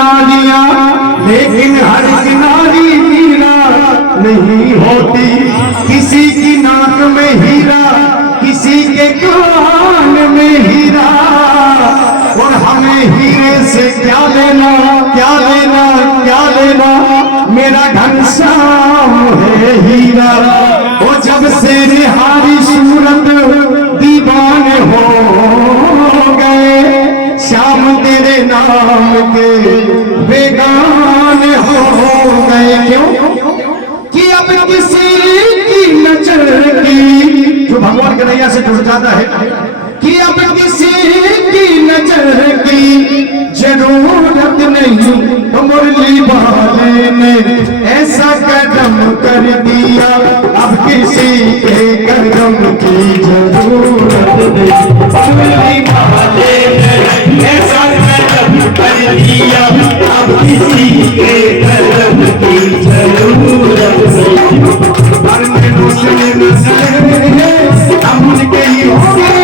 नालियां, लेकिन हर किनारी हीरा नहीं होती। किसी की नाक में हीरा, किसी के कान में हीरा, और हमें हीरे से क्या लेना, क्या लेना, क्या लेना। मेरा घनश्याम है हीरा। वो जब से निहारी सूरत दीवाने हो गए, श्याम तेरे नाम के बेगाने हो गए। क्यों कि अब किसी की नजर की, जो भगवान के नैया से जुड़ जाता है, कि अब किसी की नजर की जरूरत नहीं। तो मुरली वाले ने ऐसा कदम कर दिया, अब किसी के कदम की जरूरत नहीं। मुरली वाले ने ऐसा कदम कर दिया, अब किसी के कदम की जरूरत नहीं। हम उनके ही हो गए,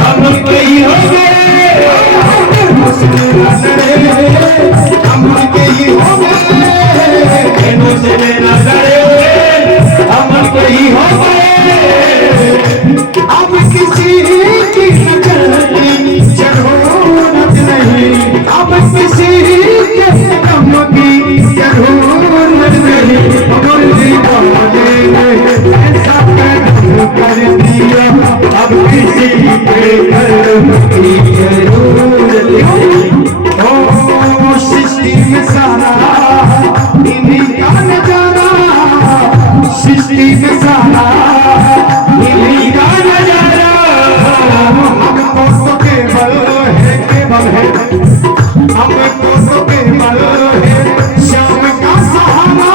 हम उनके ही हो गए, हम उनके ही हो गए, हम उनके ही हो गए। अब किसी की नजर की जरूरत नहीं, अब किसी के कदम की जरूरत नहीं। मुरली वाले ने ऐसा कदम कर दिया, अब किसी के कदम की जरूरत नहीं। ओ सृष्टि में सारा इन्हीं का नजारा, सृष्टि में सारा इन्हीं का नजारा। हमको तो केवल है, केवल है, हमको तो केवल है श्याम का सहारा।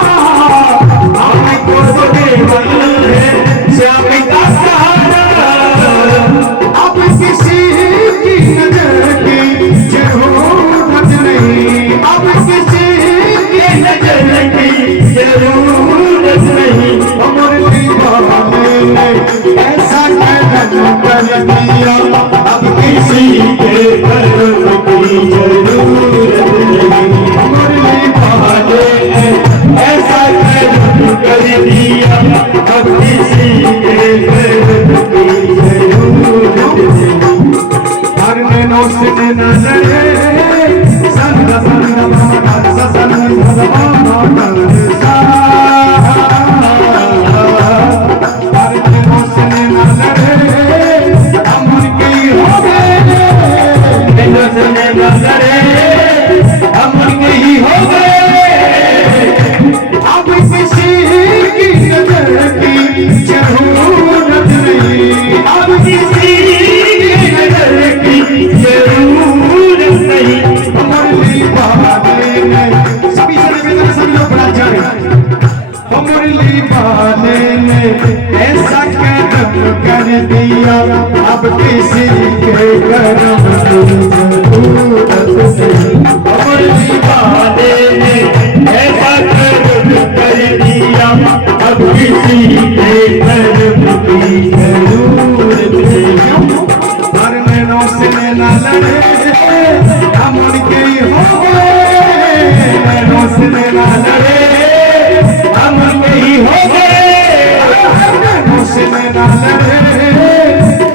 हमको तो केवल है श्याम का सहारा। अब किसी की नजर की जरूरत नहीं, अब किसी की नजर की जरूरत नहीं। मुरली वाले ने ऐसा कदम कर दिया, अब किसी के कदम की जरूरत नहीं। मुरली वाले ने ऐसा कदम कर दिया, अब किसी के कदम की जरूरत नहीं। हर नैनो से नजरे संग संग भगत संग भगवान सा। हर नैनो से नजरे हम उनके ही हो गए, नैनो से नजरे हम उनके ही हो गए। अब किसी की नजर की जरूरत नहीं, अब किसी की नजर की जरूरत नहीं। मुरली वाले ने सभी सभी लोग बड़ा जाने, मुरली वाले ने ऐसा कदम कर दिया, अब किसी के कदम की जरूरत नहीं। मुरली वाले ने ऐसा कदम कर दिया, अब किसी के कदम की जरूरत नहीं। हर नैनो से नैना लड़े, हम उनके ही हो गए, नैनो से नैना लड़े, हम उनके ही हो गए। नैनो से नैना लड़े,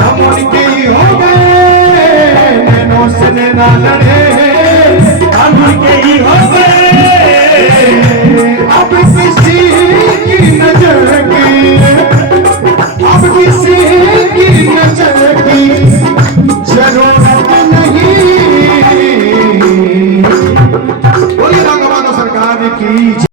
हम उनके ही हो गए, नैनो से नैना लड़े,